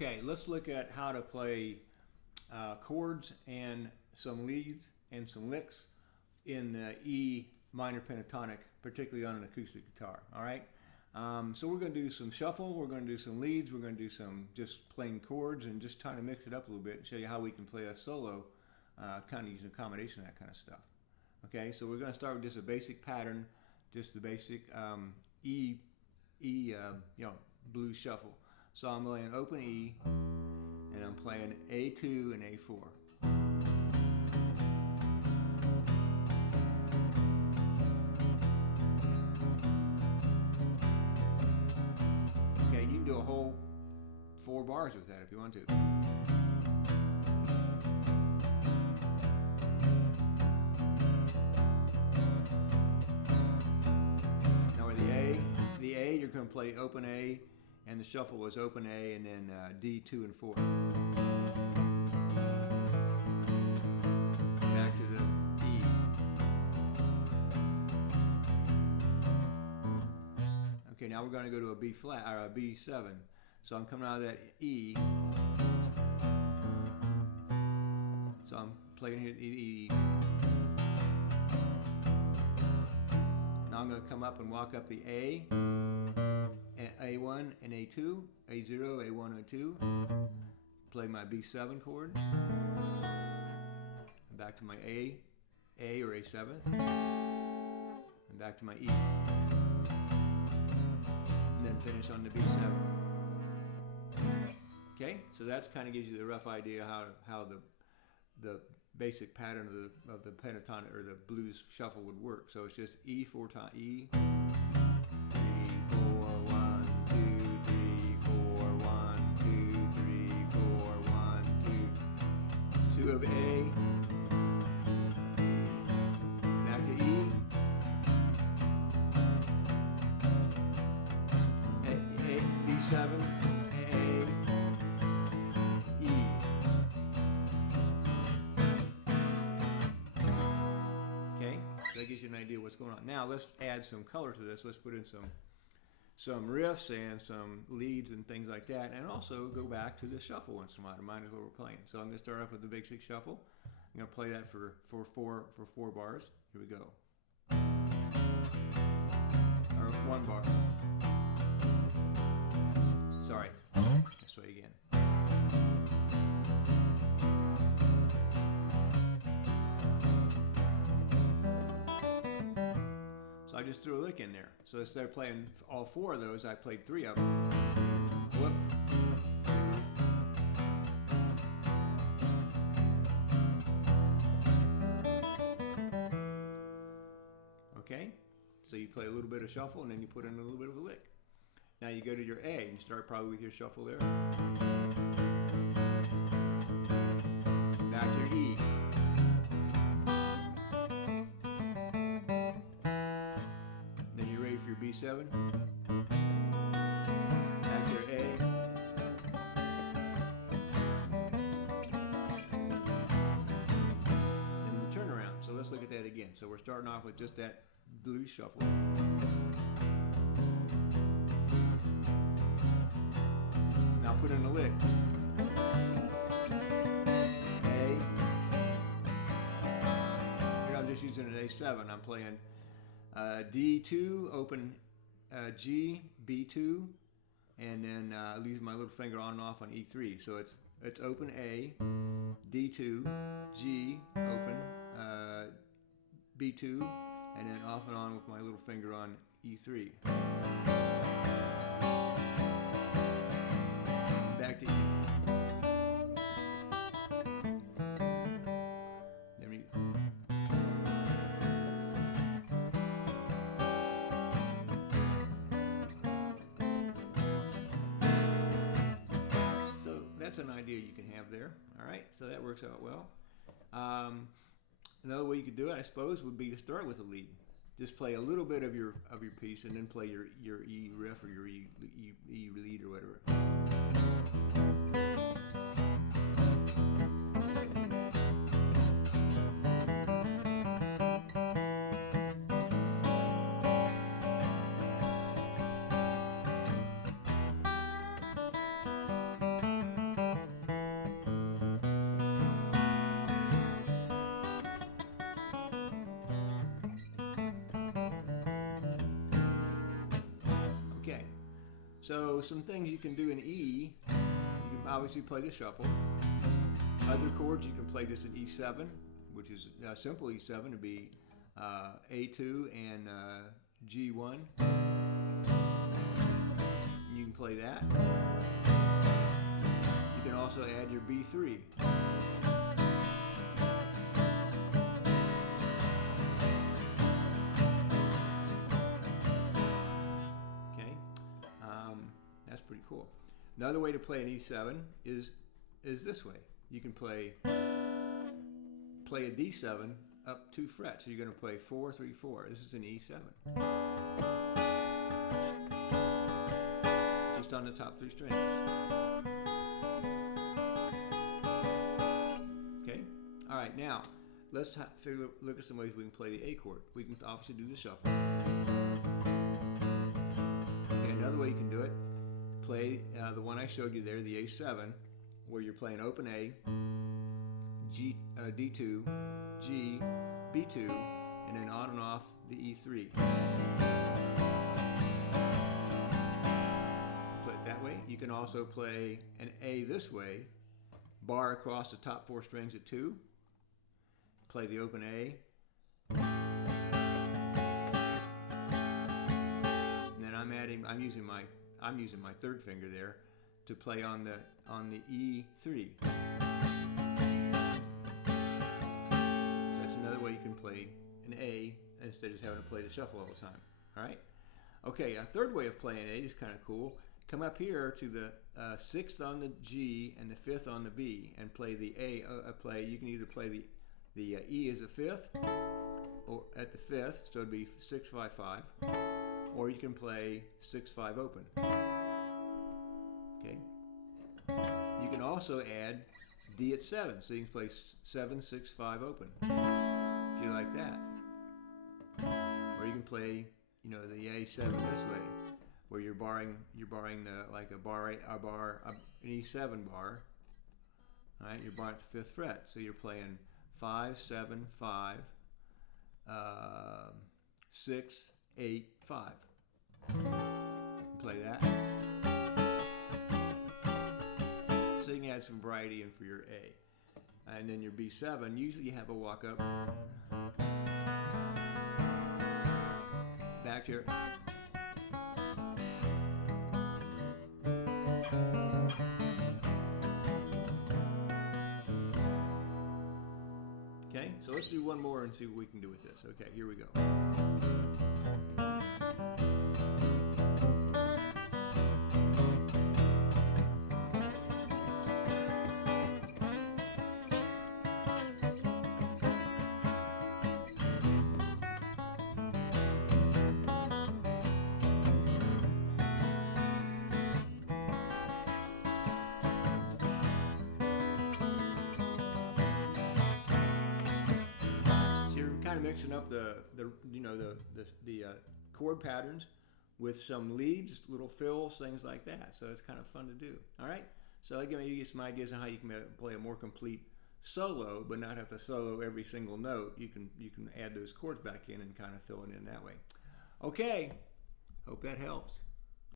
Okay, let's look at how to play chords and some leads and some licks in the E minor pentatonic, particularly on an acoustic guitar. All right. So we're going to do some shuffle, we're going to do some leads, we're going to do some just plain chords, and just trying to mix it up a little bit and show you how we can play a solo, kind of using a combination of that kind of stuff. Okay, so we're going to start with just a basic pattern, just the basic blues shuffle. So I'm playing open E, and I'm playing A2 and A4. Okay, you can do a whole 4 bars with that if you want to. Now with the A, you're going to play open A, and the shuffle was open A and then D2 and 4. Back to the E. Okay, now we're going to go to a B flat or a B7. So I'm coming out of that E. So I'm playing here E. Now I'm going to come up and walk up the A. A1 and A2, A0, A1, A2, play my B7 chord, and back to my A or A7, and back to my E, and then finish on the B7. Okay, so that's kind of gives you the rough idea how the basic pattern of the pentatonic or the blues shuffle would work. So it's just E 4 times, E, 3, 4, 1, 2 of A, back to E, B7, A, E. Okay, so that gives you an idea what's going on. Now let's add some color to this. Let's put in some riffs and some leads and things like that, and also go back to the shuffle once in a while to remind us what we're playing. So I'm going to start off with the basic shuffle. I'm going to play that for 4 bars. Here we go. Or 1 bar. Sorry. Let's try again. So I just threw a lick in there. So instead of playing all 4 of those, I played 3 of them. Whoop. Okay, so you play a little bit of shuffle and then you put in a little bit of a lick. Now you go to your A and you start probably with your shuffle there. Back to your E. Your B7, back to your A, and the turnaround. So let's look at that again. So we're starting off with just that blues shuffle. Now put in a lick. A. Here I'm just using an A7. I'm playing D2, open G, B2, and then leave my little finger on and off on E3. So it's open A, D2, G, open B2, and then off and on with my little finger on E3. Back to E. Then we that's an idea you can have there. All right, so that works out well. Another way you could do it, I suppose, would be to start with a lead. Just play a little bit of your piece, and then play your E riff or your E lead or whatever. So some things you can do in E, you can obviously play the shuffle. Other chords you can play just in E7, which is simple E7, it'd be A2 and G1. You can play that. You can also add your B3. Okay, that's pretty cool. Another way to play an E7 is this way. You can play a D7 up 2 frets. So you're going to play 4, 3, 4. This is an E7. Just on the top 3 strings. Okay? Alright, now let's look at some ways we can play the A chord. We can obviously do the shuffle. Okay, another way you can do it, play the one I showed you there, the A7, where you're playing open A, G, D2, G, B2, and then on and off the E3. Play it that way. You can also play an A this way, bar across the top 4 strings at 2, play the open A, and then I'm using my 3rd finger there to play on the E3. So that's another way you can play an A instead of having to play the shuffle all the time. All right. Okay. A third way of playing A is kind of cool. Come up here to the 6th on the G and the 5th on the B and play the A. You can either play the E as a 5th or at the 5th, so it'd be 6, 5, 5, or you can play 6, 5 open. Okay. You can also add D at 7, so you can play 7, 6, 5 open if you like that. Or you can play, the A7 this way, where you're barring like an E7 bar. All right, you're barring at the 5th fret, so you're playing 5, 7, 5, 6, 8, 5. Play that. So you can add some variety in for your A. And then your B7, usually you have a walk up. Back here. Okay, so let's do one more and see what we can do with this. Okay, here we go. Mixing up the chord patterns with some leads, little fills, things like that. So it's kind of fun to do. All right. So again, you get some ideas on how you can play a more complete solo, but not have to solo every single note. You can add those chords back in and kind of fill it in that way. Okay. Hope that helps.